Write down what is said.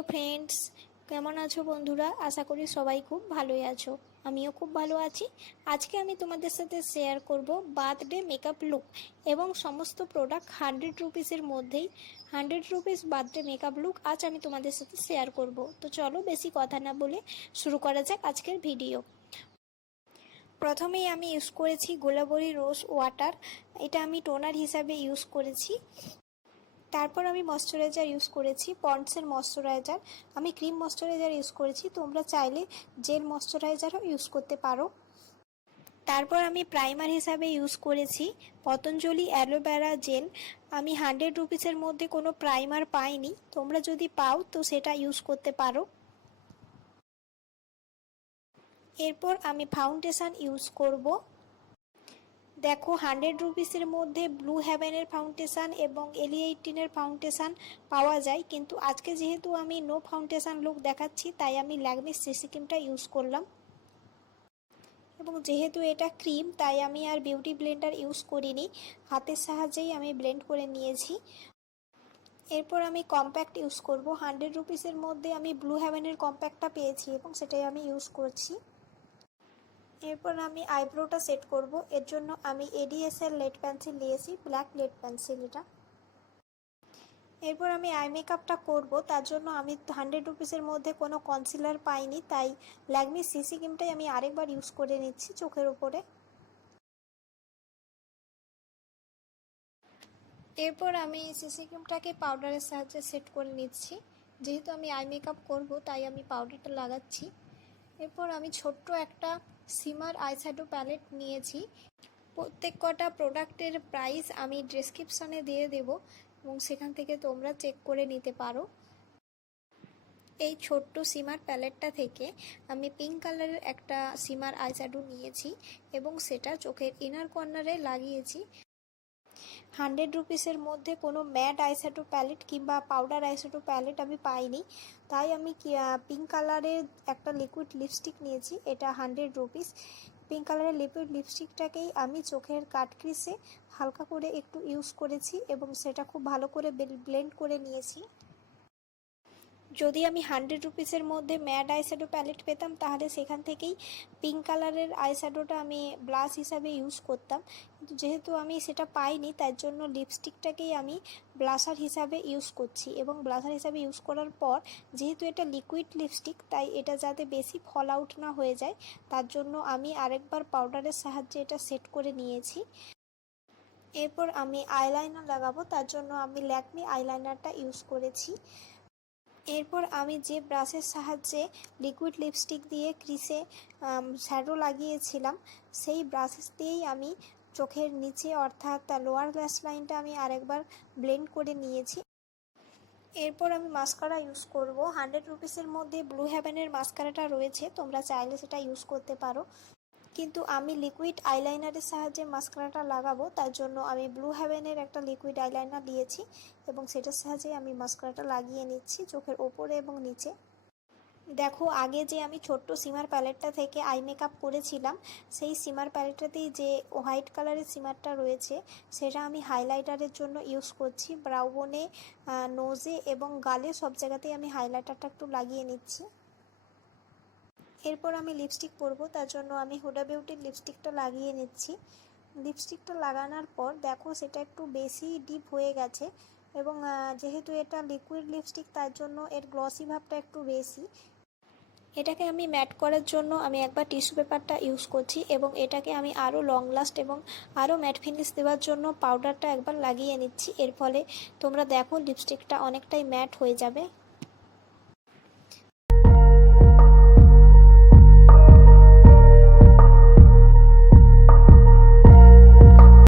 Hello friends, কেমন আছো বন্ধুরা? আশা করি সবাই খুব ভালোই আছো। আমিও খুব ভালো আছি। আজকে আমি তোমাদের সাথে শেয়ার করব বার্থডে মেকআপ লুক এবং সমস্ত প্রোডাক্ট 100 রুপিসের মধ্যেই 100 রুপিস বার্থডে মেকআপ লুক আজ আমি তোমাদের সাথে শেয়ার করব। তো চলো বেশি কথা না বলে শুরু করা যাক আজকের ভিডিও। প্রথমেই আমি ইউজ করেছি গোলাবরি রোজ ওয়াটার। এটা আমি টোনার হিসাবে ইউজ করেছি। তারপর আমি ময়শ্চারাইজার ইউজ করেছি পন্ডসের ময়শ্চারাইজার। আমি ক্রিম ময়শ্চারাইজার ইউজ করেছি, তোমরা চাইলে জেল ময়শ্চারাইজারও ইউজ করতে পারো। তারপর আমি প্রাইমার হিসাবে ইউজ করেছি পতঞ্জলি অ্যালোভেরা জেল। আমি 100 রুপিসের মধ্যে কোনো প্রাইমার পাইনি, তোমরা যদি পাও তো সেটা ইউজ করতে পারো। এরপর আমি ফাউন্ডেশন ইউজ করব। দেখো 100 রুপিসের মধ্যে ব্লু হেভেনের ফাউন্ডেশন এবং এলি18-এর ফাউন্ডেশন পাওয়া যায়, কিন্তু আজকে যেহেতু আমি নো ফাউন্ডেশন লুক দেখাচ্ছি তাই আমি ল্যাকমির সিসি ক্রিমটা ইউজ করলাম। এবং যেহেতু এটা ক্রিম তাই আমি আর বিউটি ব্লেন্ডার ইউজ করিনি, হাতের সাহায্যেই আমি ব্লেন্ড করে নিয়েছি। এরপর আমি কম্প্যাক্ট ইউজ করব। 100 রুপিসের মধ্যে আমি ব্লু হেভেনের কম্প্যাক্টটা পেয়েছি এবং সেটাই আমি ইউজ করছি। এরপর আমি আইব্রোটা সেট করব। এর জন্য আমি এডিএসএল লেড পেন্সিল নিয়েছি, ব্ল্যাক লেড পেন্সিল এটা। এরপর আমি আই মেকআপটা করব, তার জন্য আমি 100 রুপিসের মধ্যে কোনো কনসিলার পাইনি, তাই ল্যাকমি সিসি ক্রিমটাই আমি আরেকবার ইউজ করে নিচ্ছি চোখের উপরে। এরপর আমি সিসি ক্রিমটাকে পাউডারের সাহায্যে সেট করে নিচ্ছি। যেহেতু আমি আই মেকআপ করব তাই আমি পাউডারটা লাগাচ্ছি। এরপর আমি ছোট্ট একটা শিমার আইশ্যাডো প্যালেট নিয়েছি। প্রত্যেক কটা প্রোডাক্টের প্রাইস আমি ডেসক্রিপশানে দিয়ে দেব এবং সেখান থেকে তোমরা চেক করে নিতে পারো। এই ছোট্ট শিমার প্যালেটটা থেকে আমি পিঙ্ক কালারের একটা শিমার আইশ্যাডো নিয়েছি এবং সেটা চোখের ইনার কর্নারে লাগিয়েছি। 100 রুপিসের মধ্যে কোনো ম্যাট আইশ্যাডো প্যালেট কিংবা পাউডার আইশ্যাডো প্যালেট আমি পাইনি, তাই আমি পিঙ্ক কালারের একটা লিকুইড লিপস্টিক নিয়েছি। এটা 100 রুপিস। পিঙ্ক কালারের লিকুইড লিপস্টিকটাকেই আমি চোখের কাট ক্রিসে হালকা করে একটু ইউজ করেছি এবং সেটা খুব ভালো করে ব্লেন্ড করে নিয়েছি। যদি আমি 100 রুপিসের মধ্যে ম্যাট আইশ্যাডো প্যালেট পেতাম তাহলে সেখান থেকেই পিঙ্ক কালারের আইশ্যাডোটা আমি ব্লাশ হিসাবে ইউজ করতাম, কিন্তু যেহেতু আমি সেটা পাইনি তার জন্য লিপস্টিকটাকেই আমি ব্লাশার হিসাবে ইউজ করছি। এবং ব্লাশার হিসাবে ইউজ করার পর যেহেতু এটা লিকুইড লিপস্টিক তাই এটা যাতে বেশি ফল আউট না হয়ে যায় তার জন্য আমি আরেকবার পাউডারের সাহায্যে এটা সেট করে নিয়েছি। এরপর আমি আইলাইনার লাগাবো, তার জন্য আমি ল্যাকমি আইলাইনারটা ইউজ করেছি। এরপর আমি যে ব্রাশের সাহায্যে লিকুইড লিপস্টিক দিয়ে ক্রিসে শ্যাডো লাগিয়েছিলাম সেই ব্রাশেস দিয়েই আমি চোখের নিচে অর্থাৎ লোয়ার ল্যাশ লাইনটা আমি আরেকবার ব্লেন্ড করে নিয়েছি। এরপর আমি মাস্কারা ইউজ করব। 100 রুপিসের মধ্যে ব্লু হেভেনের মাস্কারাটা রয়েছে, তোমরা চাইলে সেটা ইউজ করতে পারো, কিন্তু আমি লিকুইড আইলাইনারের সাহায্যে মাস্কারাটা লাগাবো, তার জন্য আমি ব্লু হেভেনের একটা লিকুইড আইলাইনার নিয়েছি এবং সেটার সাহায্যে আমি মাস্কারাটা লাগিয়ে নিচ্ছি চোখের ওপরে এবং নিচে। দেখো আগে যে আমি ছোট্ট শিমার প্যালেটটা থেকে আই মেকআপ করেছিলাম সেই শিমার প্যালেটটাতেই যে হোয়াইট কালারের শিমারটা রয়েছে সেটা আমি হাইলাইটারের জন্য ইউজ করছি। ব্রাউ বোনে, নোজে এবং গালে সব জায়গাতেই আমি হাইলাইটারটা একটু লাগিয়ে নিচ্ছি। এরপর আমি লিপস্টিক পরবো, তার জন্য আমি হুডা বিউটির লিপস্টিকটা লাগিয়ে নিচ্ছি। লিপস্টিকটা লাগানোর পর দেখো সেটা একটু বেশি ডিপ হয়ে গেছে এবং যেহেতু এটা লিকুইড লিপস্টিক তার জন্য এর গ্লসি ভাবটা একটু বেশি। এটাকে আমি ম্যাট করার জন্য আমি একবার টিস্যু পেপারটা ইউজ করছি এবং এটাকে আমি আরও লং লাস্ট এবং আরও ম্যাট ফিনিশ দেওয়ার জন্য পাউডারটা একবার লাগিয়ে নিচ্ছি। এর ফলে তোমরা দেখো লিপস্টিকটা অনেকটাই ম্যাট হয়ে যাবে।